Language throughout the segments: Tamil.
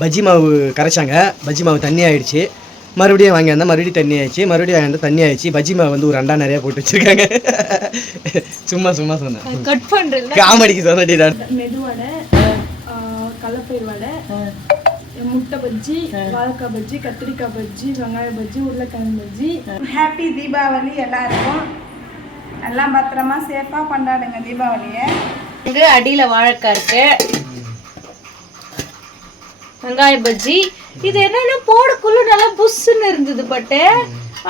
பஜ்ஜி மாவு கரைச்சாங்க, பஜ்ஜி மாவு தண்ணி ஆயிடுச்சு. மறுபடியும் வாங்கி வந்தால் மறுபடியும் தண்ணி ஆயிடுச்சு, மறுபடியும் வாங்கி வந்தால் தண்ணி ஆயிடுச்சு. பஜ்ஜி மாவு வந்து ஒரு அண்டா நிறையா போட்டு வச்சுருக்காங்க. சும்மா சொன்னேன், கட் பண்ணுறது காமெடிக்கு சொன்னடி. நான் மெதுவடை, கடலைப்பயிர் வடை, முட்டை பஜ்ஜி, வாழைக்காய் பஜ்ஜி, கத்திரிக்காய் பஜ்ஜி, வெங்காய பஜ்ஜி, உருளைக்கிழங்கு பஜ்ஜி. ஹாப்பி தீபாவளி எல்லாருக்கும். எல்லாம் பத்திரமா சேஃபாக கொண்டாடுங்க தீபாவளியை. இங்கே அடியில் வாழைக்காய் இருக்கு, வெங்காய பஜ்ஜி. இது என்னன்னா போடக்குள்ள நல்லா புஷ்ஷுன்னு இருந்தது, பட்டு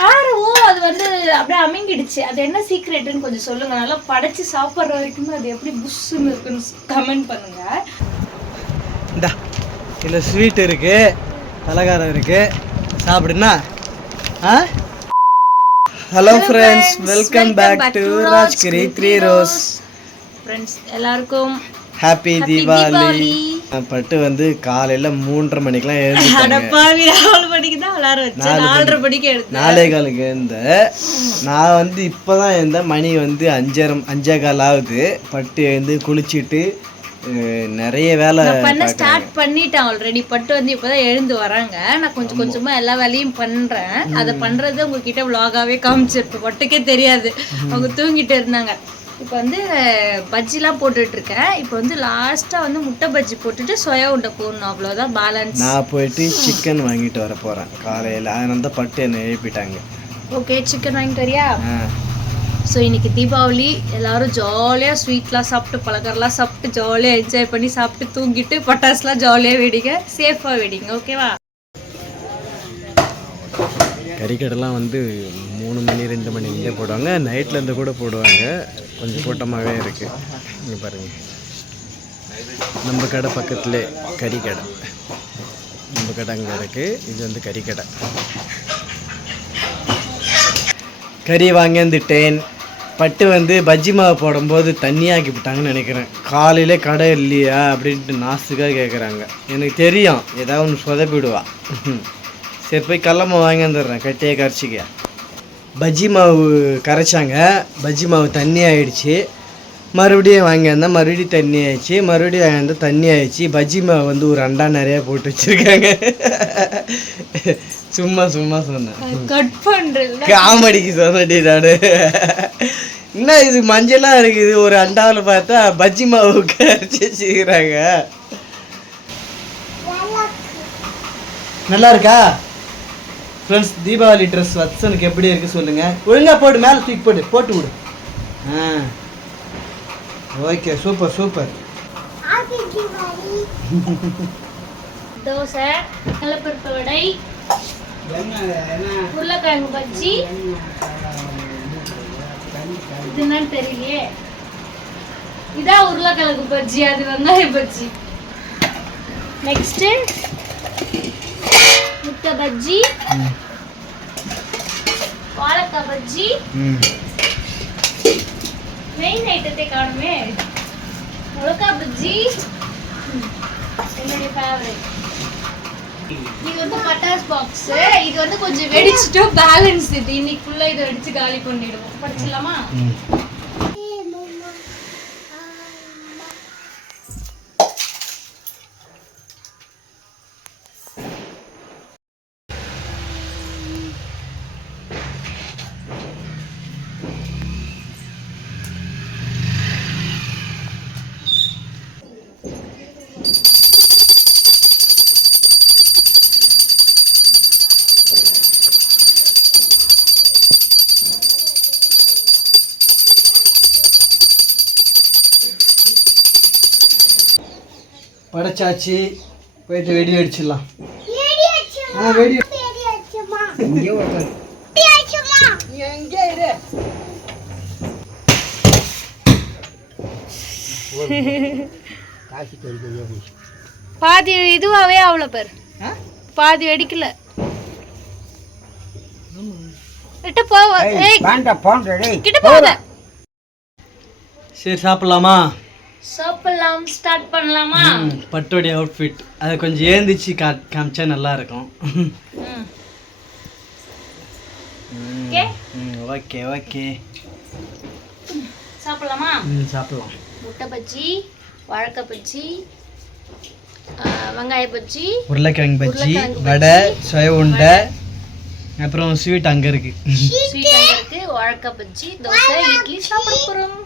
ஆறவும் அது வந்து அப்படியே அமிங்கிடுச்சு. அது என்ன சீக்ரெட்டுன்னு கொஞ்சம் சொல்லுங்க. நல்லா படைச்சு சாப்பிட்ற வரைக்குமே அது எப்படி புஷ்ஷுன்னு இருக்குன்னு கமெண்ட் பண்ணுங்க. இந்தா இல்லை ஸ்வீட் இருக்கு, பலகாரம் இருக்கு, சாப்பிடுனா. Hello friends, welcome back to Rajgiri 3 ரோஸ். ஃப்ரெண்ட்ஸ் எல்லாருக்கும் ஹாப்பி தீபாவளி. பட்டு வந்து காலையில் 3:30 மணிக்கெலாம் எழுந்து 4 மணிக்கு தான் விளாட வச்சு 4:30 மணிக்கு எழுந்து 4:15 எழுந்தேன். நான் வந்து இப்போ தான் எழுந்தேன். மணி வந்து 5:15 ஆகுது. பட்டு எழுந்து குளிச்சுட்டு நிறைய வேலை பண்ண ஸ்டார்ட் பண்ணிட்டேன் ஆல்ரெடி. பட்டு வந்து இப்போதான் எழுந்து வராங்க. நான் கொஞ்சம் கொஞ்சமாக எல்லா வேலையும் பண்ணுறேன். அதை பண்ணுறது உங்ககிட்ட விலாகாவே காமிச்சிருப்பேன். பட்டுக்கே தெரியாது, அவங்க தூங்கிட்டு இருந்தாங்க. இப்போ வந்து பஜ்ஜிலாம் போட்டுட்ருக்கேன். இப்போ வந்து லாஸ்ட்டாக வந்து முட்டை பஜ்ஜி போட்டுட்டு சொயா உண்டை போடணும், அவ்வளோதான் பேலன்ஸ். நான் போயிட்டு சிக்கன் வாங்கிட்டு வர போகிறேன் காலையில். அதனால தான் பட்டு என்னை எழுப்பிட்டாங்க. ஓகே, சிக்கன் வாங்கிட்டு வரியா? ஸோ இன்றைக்கி தீபாவளி, எல்லோரும் ஜாலியாக ஸ்வீட்லாம் சாப்பிட்டு பலகாரம்லாம் சாப்பிட்டு ஜாலியாக என்ஜாய் பண்ணி சாப்பிட்டு தூங்கிட்டு பட்டாசுலாம் ஜாலியாக வெடிங்க, சேஃபாக வெடிங்க. ஓகேவா? கறிக்கடைலாம் வந்து 3 மணி 2 மணிலேருந்தே போடுவாங்க, நைட்லேருந்து கூட போடுவாங்க. கொஞ்சம் கூட்டமாகவே இருக்குது. இங்கே பாருங்கள், நம்ம கடை பக்கத்துலே கறிக்கடை. நம்ம கடை அங்கே இருக்குது, இது வந்து கறிக்கடை. கறி வாங்கியிருந்துட்டேன். பட்டு வந்து பஜ்ஜி மாவு போடும்போது தண்ணியாக்கி விட்டாங்கன்னு நினைக்கிறேன். காலையில் கடை இல்லையா அப்படின்ட்டு நாசுக்காக கேட்குறாங்க. எனக்கு தெரியும் ஏதாவது ஒன்று சொதப்பிடுவா. சரி போய் கடல மாவு வாங்கி வந்துடுறேன், கட்டியே கரைச்சிக்க. பஜ்ஜி மாவு கரைச்சாங்க, பஜ்ஜி மாவு தண்ணி ஆயிடுச்சு. மறுபடியும் வாங்கி வந்தால் மறுபடியும் தண்ணி ஆயிடுச்சு, மறுபடியும் வாங்கி வந்தால் தண்ணி ஆயிடுச்சு. பஜ்ஜி மாவு வந்து ஒரு அண்டா நிறையா போட்டு வச்சுருக்காங்க. சும்மா சொன்னேன், கட் பண்ணுறது காமெடிக்கு சொன்னடி. நான் என்ன இது மஞ்சளாக இருக்குது, ஒரு அண்டாவில் பார்த்தா பஜ்ஜி மாவு கரைச்சி வச்சுக்கிறாங்க. நல்லா இருக்கா ஃப்ரெண்ட்ஸ்? தீபாவளி ட்ரெஸ் வத்சனுக்கு எப்படி இருக்குது சொல்லுங்கள். ஒழுங்காக போட்டு மேலே தூக்கி போட்டு விடு. Okay, super. தோசை, கடலைப்பருப்பு வடை, உருளைக்கிழங்கு பஜ்ஜி. இது என்னன்னு தெரியலையே. இதான் உருளைக்கிழங்கு பஜ்ஜி, அது வெங்காய பஜ்ஜி. நெக்ஸ்ட் முட்டை பஜ்ஜி, வாழைக்காய் பஜ்ஜி. மெயின் ஐட்டத்தை காணுமே, வாழைக்காய் பஜ்ஜி என்னுடைய ஃபேவரட். இது வந்து பட்டாஸ் பாக்ஸ். இது வந்து கொஞ்சம் வெடிச்சிட்டு பேலன்ஸ். இது இன்னைக்கு ஃபுல்லா இதை வெடிச்சு காலி பண்ணிடுவோம். படிச்சிடலாமா? படைச்சாச்சு, போயிட்டு வெடி அடிச்சிடலாம். வெடி பாதி இதுவாவே அவ்வளோ பேர், பாதி வெடிக்கல. சரி சாப்பிடலாமா? சாப்பிடலாம், ஸ்டார்ட் பண்ணலாமா? பட்டோடைய அவுட்ஃபிட் அதை கொஞ்சம் ஏந்திச்சு காமிச்சா நல்லா இருக்கும். ஓகே சாப்பிடலாமா? சாப்பிடலாம். முட்டை பஜ்ஜி, வாழைக்காய் பஜ்ஜி, வெங்காய பஜ்ஜி, உருளைக்கிழங்கு பஜ்ஜி, வடை, சோயா உருண்டை, அப்புறம் ஸ்வீட் அங்கே இருக்கு. ஸ்வீட் அங்கே இருக்கு, வாழைக்காய் பஜ்ஜி, தோசை, இட்லி சாப்பிட போகிறோம்.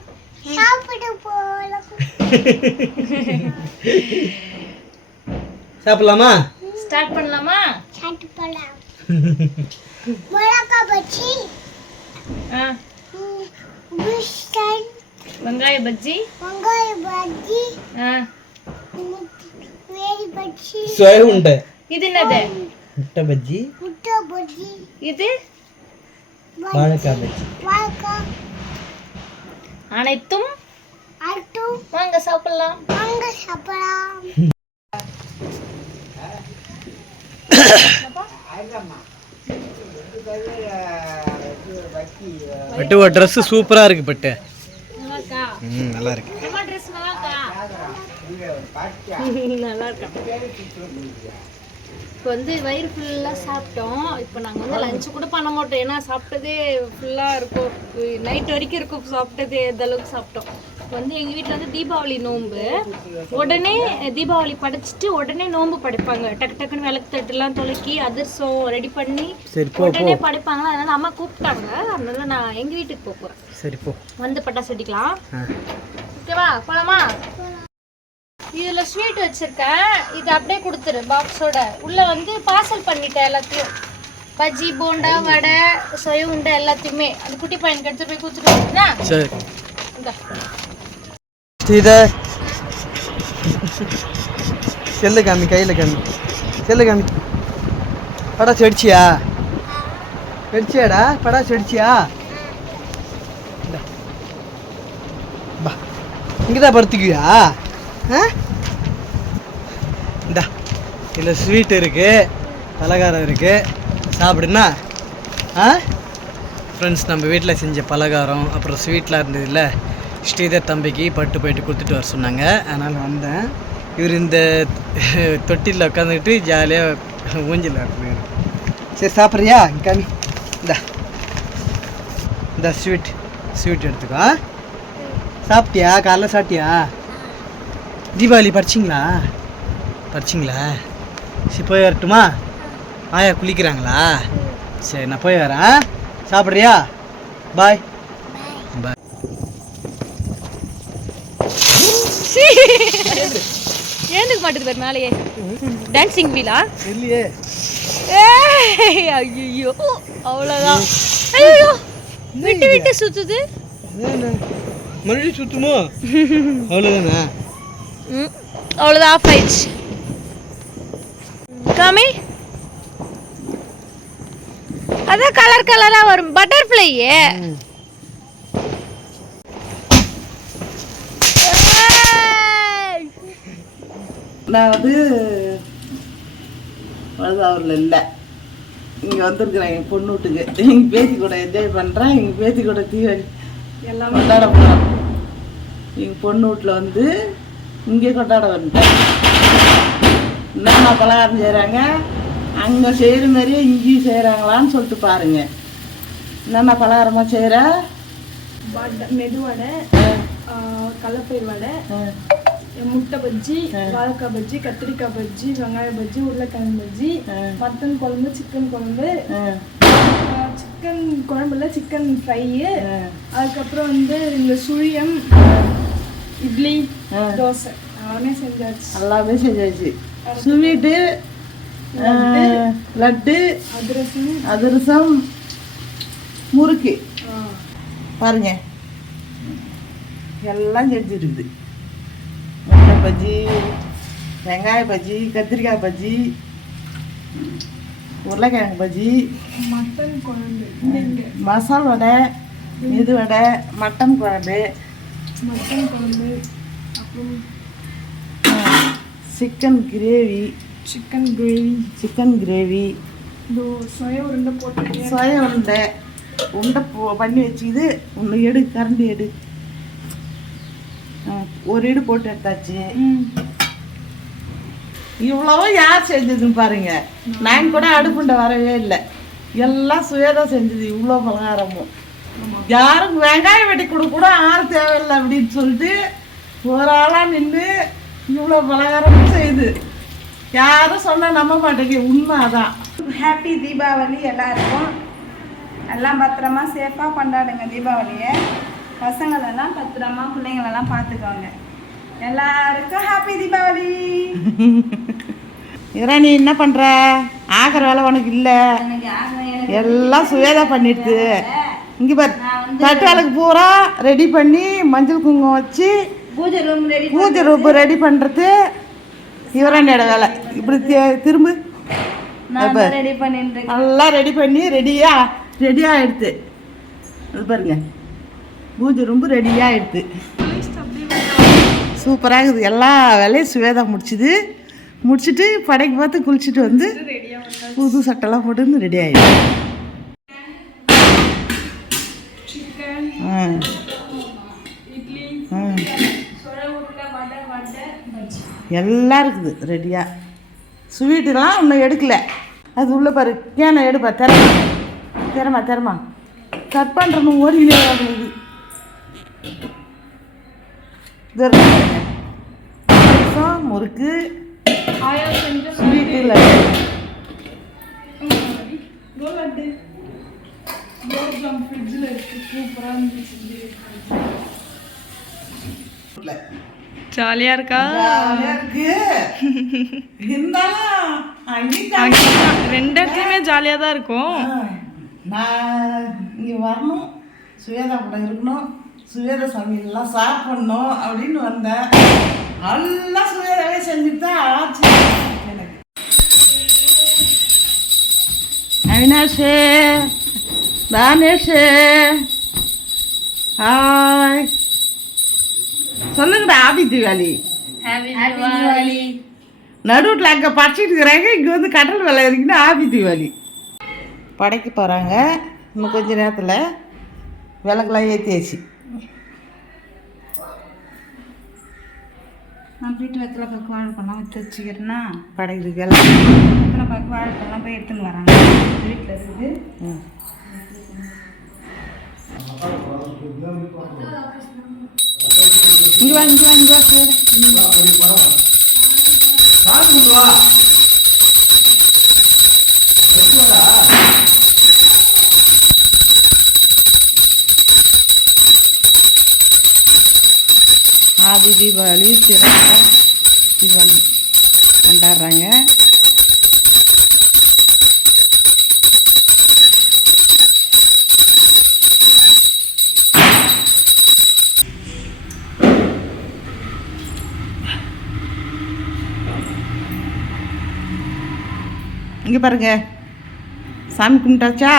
சாப்பிடலாமா? ஸ்டார்ட் பண்ணலாமா? வெங்காய பஜ்ஜி, சோயா உருண்டை, இது என்னது? முட்டை பஜ்ஜி, இது வாழைக்காய் பஜ்ஜி. அனைத்தும் வாங்க சாப்பிடலாம். பட்டு ஒரு ட்ரெஸ் சூப்பரா இருக்கு பட்டு. நல்லா இருக்கு. நல்லா இருக்கா? இப்போ வந்து வயிறு ஃபுல்லாக சாப்பிட்டோம். இப்போ நாங்கள் வந்து லஞ்சு கூட பண்ண மாட்டோம், ஏன்னா சாப்பிட்டதே ஃபுல்லாக இருக்கும், நைட் வரைக்கும் இருக்கும் சாப்பிட்டதே, எந்த அளவுக்கு சாப்பிட்டோம். இப்போ வந்து எங்கள் வீட்டில் வந்து தீபாவளி நோன்பு, உடனே தீபாவளி படைச்சிட்டு உடனே நோன்பு படைப்பாங்க. டக்கு டக்குன்னு விளக்கு தட்டுலாம் துளக்கி அதிர்சம் ரெடி பண்ணி உடனே படைப்பாங்களா. அதனால அம்மா கூப்பிட்டாங்க, அதனால நான் எங்கள் வீட்டுக்கு போக போகிறேன். சரி போ, வந்து பட்டாசு வெடிக்கலாம். ஓகேவா, போலாமா? இதுல ஸ்வீட் வச்சிருக்கேன், இது அப்படியே கொடுத்துரு பாக்ஸோட. உள்ள வந்து பார்சல் பண்ணிட்டேன் எல்லாத்தையும், பஜ்ஜி, போண்டா, வடை, சோயா உருண்டை எல்லாத்தையுமே. அந்த குட்டி பையனுக்கு எடுத்து போய் கொடுத்துருக்கா. சரி இந்த ஸ்ரீதர் செல்லு காமி, கையில் காமி, செல்லு காமி. படாச்சு வெடிச்சியா? வெடிச்சியாடா? படாச்சு வெடிச்சியா? பா, இங்கே தான் படுத்துக்குவியா? இந்தா, இதில் ஸ்வீட் இருக்குது, பலகாரம் இருக்குது, சாப்பிடுனா? ஃப்ரெண்ட்ஸ், நம்ம வீட்டில் செஞ்ச பலகாரம் அப்புறம் ஸ்வீட்லாம் இருந்ததில்ல, ஸ்ரீதர் தம்பிக்கு பட்டு போயிட்டு கொடுத்துட்டு வர சொன்னாங்க. அதனால் வந்தேன். இவர் இந்த தொட்டியில் உட்காந்துக்கிட்டு ஜாலியாக ஊஞ்சல் ஆடுறாரு. சரி சாப்பிட்றியா? கம்மி இந்த ஸ்வீட் எடுத்துக்கோ. சாப்பிட்டியா? காலைல சாப்பிட்டியா? தீபாவளி படிச்சிங்களா? சரி போய் வரட்டுமா? ஆயா குளிக்கிறாங்களா? சரி நான் போய் வரேன். சாப்பிட்றியா? பாய் பாய். ஏந்துக்க மாட்டேது பேர் மேலேயே. டான்சிங் வீலா இல்லையே. ஐயோ அவ்வளோதான். ஐயோ விட்டு விட்டு சுத்துது. மறுபடியும் சுத்துமோ? அவ்வளோதானே? அவ்வளோதான், ஆஃப் ஆயிடுச்சு. காமி, அதான் கலர் கலரா வரும் பட்டர்ஃப்ளையே. நான் வந்து வழுதாவூரில் இல்லை, இங்கே வந்திருக்கிறேன் என் பொண்ணு வீட்டுக்கு. எங்கள் பேத்தி கூட என்ஜாய் பண்ணுறேன், எங்கள் பேத்தி கூட தீபாவளி எல்லாம் கொண்டாட போகிறோம். எங்கள் பொண்ணு வீட்டில் வந்து இங்கே கொண்டாட வந்துட்டேன். என்னென்ன பலகாரம் செய்கிறாங்க, அங்கே செய்கிற மாதிரியே இங்கேயும் செய்கிறாங்களான்னு சொல்லிட்டு பாருங்கள். என்னென்ன பலகாரமாக செய்கிற? மெதுவடை, கடலைப்பயிர் வடை, முட்டை பஜ்ஜி, வாழைக்காய் பஜ்ஜி, கத்திரிக்காய் பஜ்ஜி, வெங்காய பஜ்ஜி, உருளைக்கிழங்கு பஜ்ஜி, மட்டன் குழம்பு, சிக்கன் குழம்பு, சிக்கன் குழம்புல சிக்கன் ஃப்ரை, அதுக்கப்புறம் வந்து இந்த சுழியம், இட்லி, தோசை எல்லாமே செஞ்சாச்சு. எல்லாமே செஞ்சாச்சு. ஸ்வீட்டு, லட்டு, அதிரசம், முறுக்கு பாருங்க எல்லாம் செஞ்சுருக்குது. முட்டை பஜ்ஜி, வெங்காய பஜ்ஜி, கத்திரிக்காய் பஜ்ஜி, உருளைக்கிழங்கு பஜ்ஜி, மட்டன் குழம்பு, மசால் வடை, இது வடை, மட்டன் குழம்பு, அப்புறம் chicken gravy, chicken gravy, soya உருண்டை போட்டு, சோயா உருண்டை பண்ணி வச்சுக்கிது. ஒன்று எடு, கரண்டி எடு. ஒரு இடு போட்டு எடுத்தாச்சு. இவ்வளவோ யார் செஞ்சதுன்னு பாருங்க. நான் கூட அடுப்புண்ட வரவே இல்லை, எல்லாம் சுயதான் செஞ்சது. இவ்வளோ பலகாரமும் யாரும் வெங்காயம் வெட்டி கொடு கூட ஆறு தேவையில்லை அப்படின்னு சொல்லிட்டு ஒரு ஆளாக நின்று இவ்வளோ பலகாரமும் செய்யுது. யாரும் சொன்னா நம்ப மாட்டேங்க, உண்மை அதான். ஹாப்பி தீபாவளி எல்லாருக்கும். எல்லாம் பத்திரமா சேஃபாக கொண்டாடுங்க தீபாவளியை. பசங்களெல்லாம் பத்திரமா பிள்ளைங்களெல்லாம் பார்த்துக்கோங்க. எல்லாருக்கும் ஹாப்பி தீபாவளி. இவரா நீ என்ன பண்ற? ஆகிற வேலை உனக்கு இல்லை, எல்லாம் சுவேதா பண்ணிடுது. இங்கே பாரு, தட்டு வேலைக்கு பூரா ரெடி பண்ணி மஞ்சள் குங்குமம் வச்சு பூஜை ரூம் ரெடி பண்ணுறது இவராண்டியோட வேலை. இப்படி திரும்ப ரெடி பண்ணிட்டு நல்லா ரெடி பண்ணி ரெடியாக எடுத்து அது பாருங்க, பூஜை ரூம் ரெடியாக எடுத்து சூப்பராக இருக்குது. எல்லா வேலையும் சுவேதா முடிச்சுட்டு படைக்கு பார்த்து குளிச்சுட்டு வந்து புது சட்டெல்லாம் போட்டு ரெடி ஆகிடுது. எல்லாம் இருக்குது ரெடியாக. ஸ்வீட்டுலாம் இன்னும் எடுக்கலை. அது உள்ளே பாரு, கேனை எடுப்பா. திறமா கட் பண்ணுறோம் ஓடிக்கிட்டே ஆகுது. முறுக்கு ஸ்வீட்டு ஜாலியாக இருக்கா? ரெண்டு இடத்துலையுமே ஜாலியாக தான் இருக்கும். நான் இங்கே வரணும், சுவேதா கூட இருக்கணும், சுவேதா சமையல்லாம் சாப்பிடணும் அப்படின்னு வந்தேன். எல்லாம் சுவேதாவே செஞ்சுட்டு தான் ஆச்சு எனக்கு. அவினாஷே, தானேஷே, ஹாய் சொல்லுங்கடா. ஹாப்பி தீபாவளி. நடுவில் அங்கே படிச்சுட்டு இருக்கிறாங்க, இங்கே வந்து கடல் வேலை இருக்குன்னா ஹாப்பி தீபாவளி. படைக்க போகிறாங்க இன்னும் கொஞ்ச நேரத்தில். விளக்கெல்லாம் ஏற்றியாச்சு. நான் வீட்டு வெத்தலை பக்கம் வாழைப்பழம் வச்சு வச்சுக்கிறேன்னா படைக்கிறதுக்கு எல்லாம் வெத்தலை பக்கம் வாழைப்பழம் போய் எடுத்துன்னு வராங்க. வீட்டில் இருக்குது. இங்கே வா ஆதி தீபாவளி சிறப்பாக தீபாவளி கொண்டாடுறாங்க. இங்கே பாருங்க, சாமி கும்பிட்டாச்சா?